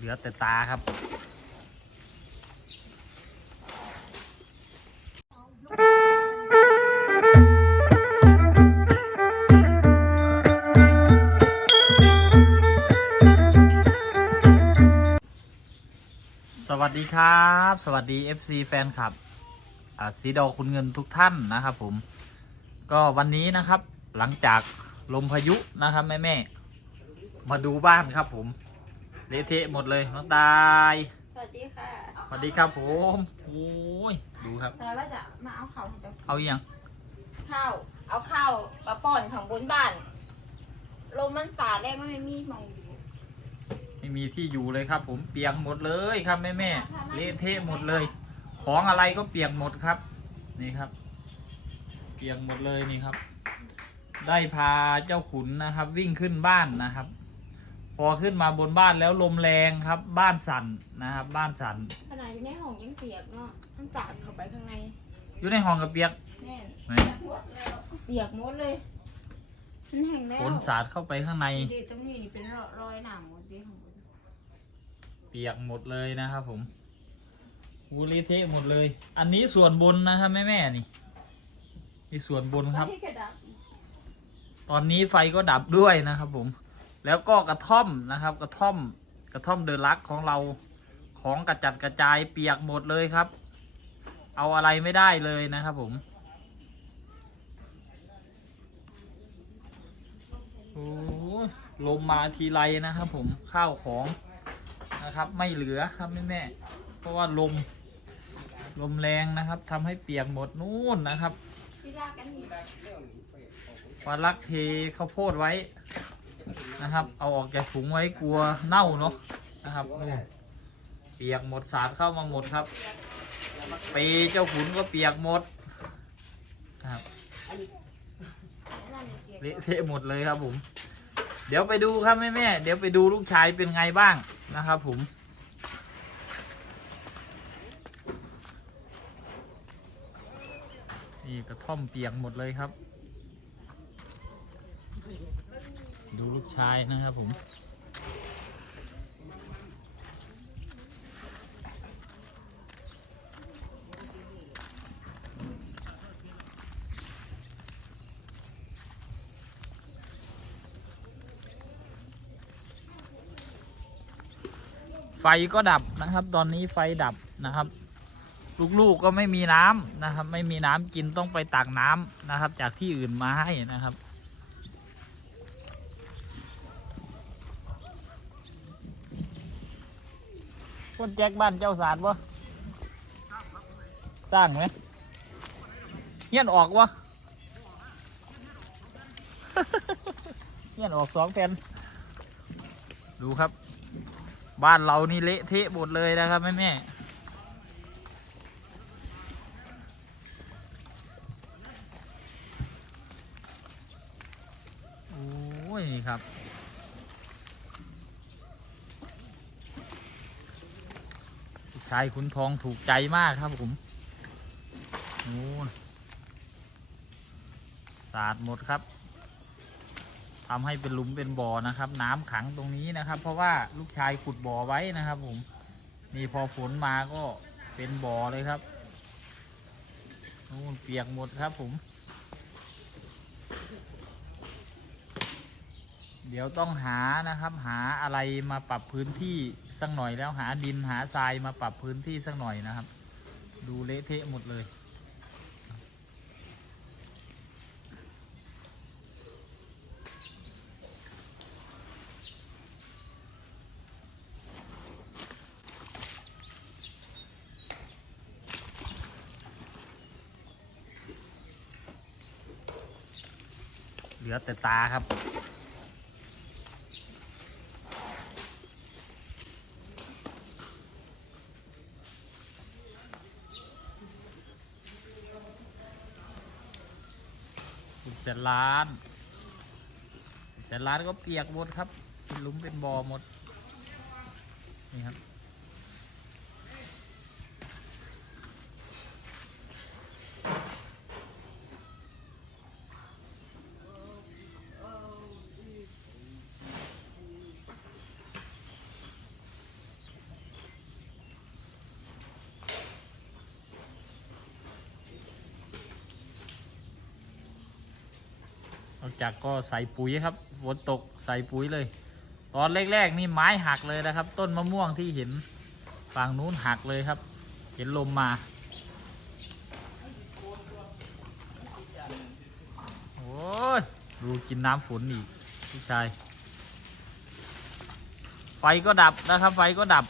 เหลือแต่ตาครับ สวัสดีครับ สวัสดี FC แฟนคลับอ่าสีดอคุณเงินทุกท่านนะครับผม ก็วันนี้นะครับหลังจากลมพายุนะครับแม่แม่มาดูบ้านครับผม เละเทะหมดเลยน้องตายสวัสดีค่ะสวัสดีครับผมโอ้ยดูครับ แต่ว่าจะมาเอาข้าวให้เจ้าเอาอยัางข้าวเอาข้าวมาป้อนของบนบ้านลมมันสาดแรกไม่มีมองอยู่ไม่มีที่อยู่เลยครับ ผมเปียกหมดเลยครับแม่แม่ๆเละเทะหมดเลย ของอะไรก็เปียกหมดครับ นี่ครับ เปียกหมดเลยนี่ครับ ได้พาเจ้าขุนนะครับ วิ่งขึ้นบ้านนะครับพ อขึ้นมาบนบ้านแล้วลมแรงครับ บ้านสั่นนะครับ บ้านสั่นขนาดอยู่ในห้องยังเปียกเนาะมันสาดเข้าไปข้างในอยู่ในห้องกับเปียกแน่นไหมเปียกหมดเลยมันแห้งแล้วฝนสาดเข้าไปข้างใน ดีตรงนี้นี่เป็นรอยหนามหมดดีของบนเปียกหมดเลยนะครับผมวูเละเทะหมดเลย อันนี้ส่วนบนนะครับแม่แม่ๆนี่นี่ส่วนบนครับ ที่กระดับ ตอนนี้ไฟก็ดับด้วยนะครับผม แล้วก็กระท่อมนะครับ กระท่อมกระท่อมเดอะลักของเราของกระจัดกระจายเปียกหมดเลยครับ เอาอะไรไม่ได้เลยนะครับผมโอ้ยลมมาทีไรนะครับผมข้าวของนะครับ ไม่เหลือครับแม่แม่ๆเพราะว่าลมลมแรงนะครับทำให้เปียกหมดนู่นนะครับที่ลากกันนี่ปลาลักเทข้าวโพดไว้ นะครับ เอาออกจากถุงไว้กลัวเน่าเนาะนะครับนู่นเปียกหมดสารเข้ามาหมดครับปีเจ้าขุนก็เปียกหมดนะครับเละเทะหมดเลยครับผม เดี๋ยวไปดูครับแม่แม่เดี๋ยวไปดูลูกชายเป็นไงบ้างนะครับผมนี่กระท่อมเปียกหมดเลยครับ ดูลูกชายนะครับผม ไฟก็ดับนะครับ ตอนนี้ไฟดับนะครับ ลูกๆก็ไม่มีน้ำนะครับ ไม่มีน้ำกินต้องไปตักน้ำนะครับ จากที่อื่นมาให้นะครับ คนแจ็คบ้านเจ้าสารวะสร้างไหมเฮียนออกวะเฮียนออกสองแผ่นดูครับ บ้านเรานี่เละเทะหมดเลยนะครับแม่แม่โอ้ยครับ ชายขุนทองถูกใจมากครับผมโอ้นสาดหมดครับทำให้เป็นหลุมเป็นบ่อนะครับ น้ำขังตรงนี้นะครับ เพราะว่าลูกชายขุดบ่อไว้นะครับ ผมนี่พอฝนมาก็เป็นบ่อเลยครับนู่นเปียกหมดครับผม เดี๋ยวต้องหานะครับหาอะไรมาปรับพื้นที่สักหน่อยแล้วหาดินหาทรายมาปรับพื้นที่สักหน่อยนะครับ ดูเละเทะหมดเลยเหลือแต่ตาครับ สิบแส นล้านสิบแสนล้านก็เปียกหมดครับเป็นหลุมเป็นบ่อหมดนี่ครับ กจากก็ใส่ปุ๋ยครับฝนตกใส่ปุ๋ยเลย ตอนแรกๆนี่ไม้หักเลยนะครับ ต้นมะม่วงที่เห็นฝั่งนู้นหักเลยครับ เห็นลมมาโอ้ยดูกินน้ำฝนอีกพี่ชายไฟก็ดับนะครับ ไฟก็ดับ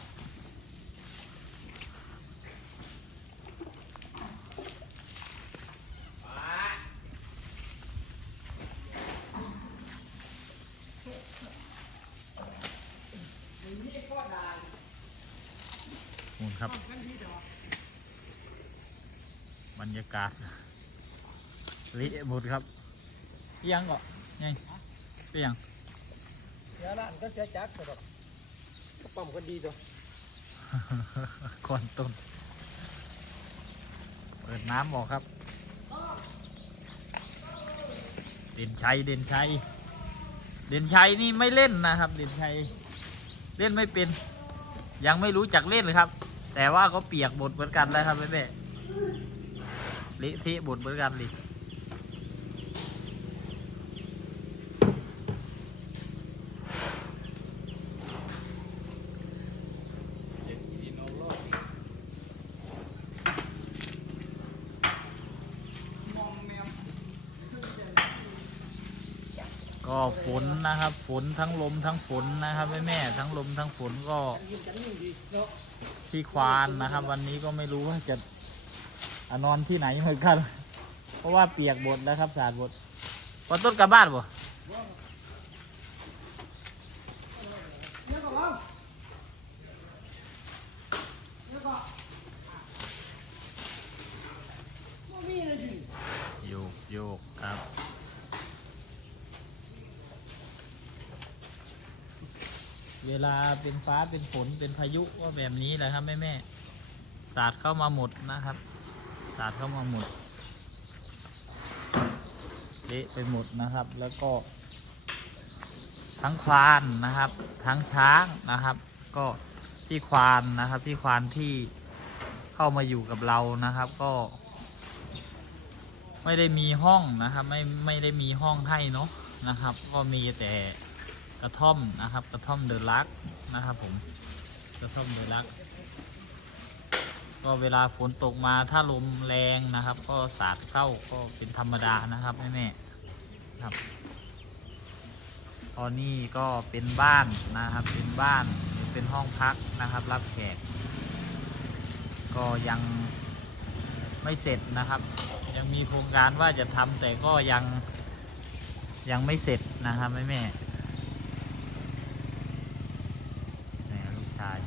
นู่นครับ บรรยากาศเละหมดครับเอียงก็ไงเอียงเสียร้านก็เสียจักรแต่แบบกระป๋อมก็ดีตัวก่อนต้นเปิดน้ำออกครับ เด่นชัยเด่นชัยเด่นชัยนี่ไม่เล่นนะครับ เด่นชัย เล่นไม่เป็น ยังไม่รู้จักเล่นครับ แต่ว่าก็เปียกบทเหมือนกันแล้วครับแม่เละเทะบทเหมือนกันเลย ก็ฝนนะครับ ฝนทั้งลมทั้งฝนนะครับแม่แม่ทั้งลมทั้งฝนก็ที่ควานนะครับ วันนี้ก็ไม่รู้ว่าจะอะนอนที่ไหนเหมือนกัน เพราะว่าเปียกบดนะครับสาดบดวันต้นกลับบ้านบ่ เนี่ยก็ร้องเนี่ยก็ไม่มีเลยสิ โยกโยกครับ เวลาเป็นฟ้าเป็นฝนเป็นพายุก็แบบนี้แหละครับแม่แม่สาดเข้ามาหมดนะครับ สาดเข้ามาหมดเละไปหมดนะครับ แล้วก็ ทั้งควานนะครับ ทั้งช้างนะครับ ก็พี่ควานนะครับพี่ควานที่เข้ามาอยู่กับเรานะครับ ก็ ไม่ได้มีห้องนะครับ ไม่ไม่ได้มีห้องให้เนาะนะครับ ก็มีแต่ กระท่อมนะครับ กระท่อมเดอะลักนะครับผมกระท่อมเดอะลักก็เวลาฝนตกมาถ้าลมแรงนะครับ ก็สาดเข้าก็เป็นธรรมดานะครับแม่แม่ครับตอนนี้ก็เป็นบ้านนะครับ เป็นบ้านเป็นห้องพักนะครับ รับแขก ก็ยังไม่เสร็จนะครับ ยังมีโครงการว่าจะทำแต่ก็ยังยังไม่เสร็จนะครับแม่แม่นี่ลูกชาย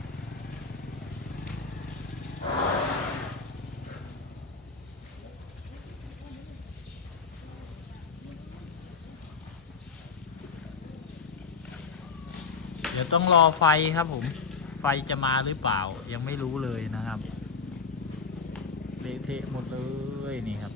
เดี๋ยว ต้องรอไฟครับผม ไฟจะมาหรือเปล่า ยังไม่รู้เลยนะครับ เละเทะหมดเลยนี่ครับ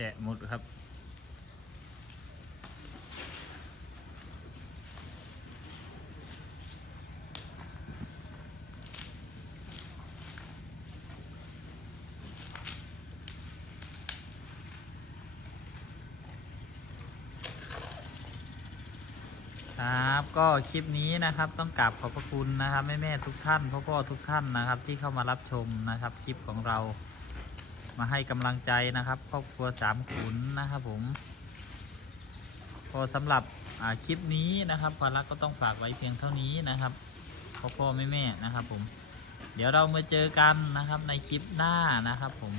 ฉะหมดครับ ครับก็คลิปนี้นะครับต้องกราบขอบพระคุณนะครับแม่แม่ๆทุกท่านพ่อพ่อๆทุกท่านนะครับที่เข้ามารับชมนะครับคลิปของเรา มาให้กำลังใจนะครับครอบครัวสามขุนนะครับผมพอสำหรับคลิปนี้นะครับพอรักก็ต้องฝากไว้เพียงเท่านี้นะครับพ่อพ่อแม่แม่นะครับผม เดี๋ยวเรามาเจอกันนะครับในคลิปหน้านะครับผม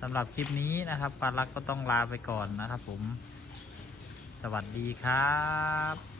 สสำหรับคลิปนี้นะครับปารักก็ต้องลาไปก่อนนะครับผม สวัสดีครับ